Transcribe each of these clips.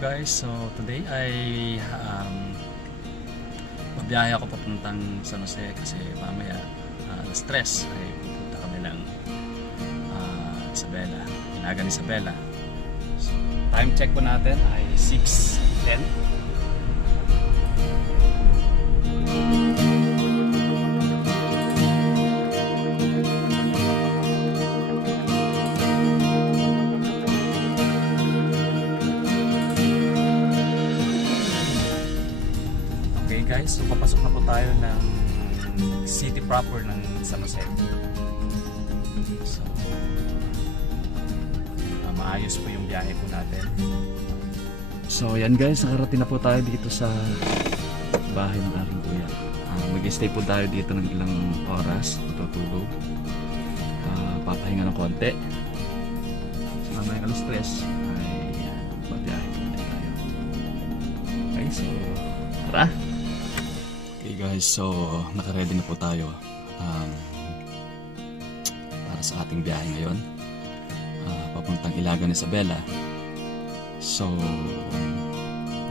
guys, so today ay mabiyahe ako papuntang San Jose kasi mamaya alas 3 ay pupunta kami ng Isabela, Ilagan Isabela. So, time check po natin ay 6:10. Okay guys, so papasok na po tayo ng city proper ng San Jose. So maayos po yung biyahe po natin. So yan guys, nakarating na po tayo dito sa bahay ng aking kuya. Mag-stay po tayo dito ng ilang oras, tutulog. Papahinga ng konti. So mamaya alas 3 ay mabiyahe po na tayo. Okay, so tara! Okay guys, so naka-ready na po tayo para sa ating biyahe ngayon papuntang Ilagan Isabela. So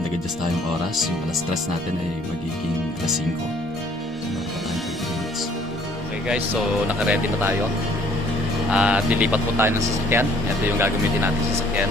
nag-adjust tayong oras, yung alas 3 natin ay magiging alas 5. So meron pa tayong 20 minutes. Okay guys, so naka-ready na tayo at lilipat po tayo ng sasakyan. Ito yung gagamitin natin sa sasakyan.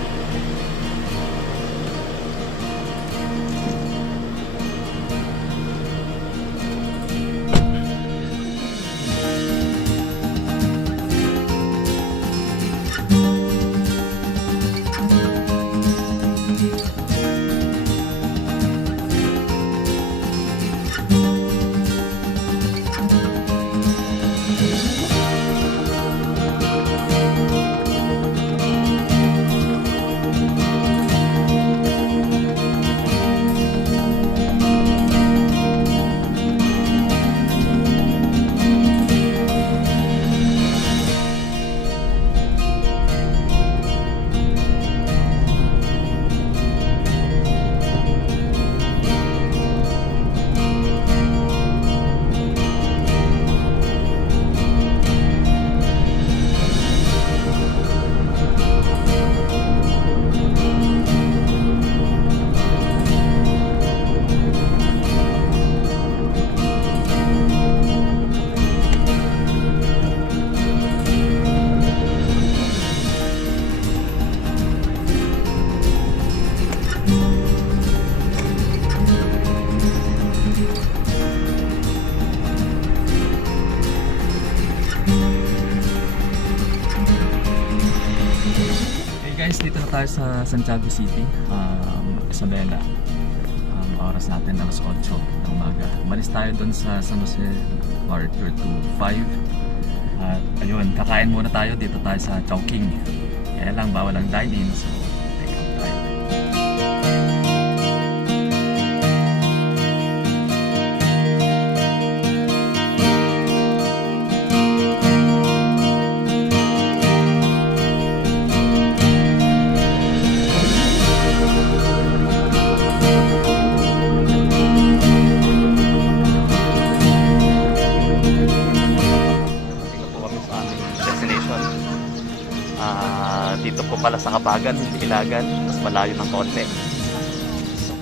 Guys, dito na tayo sa Santiago City, Isabela. Oras natin alas 8 ng umaga. Umalis tayo doon sa San Jose quarter to 5. At ayun, kakain muna tayo. Dito tayo sa Chowking. Kaya lang, bawal ang dine-in. So, take out tayo. Dito po pala sa Kabagan, hindi Ilagan, mas malayo ng konti. So,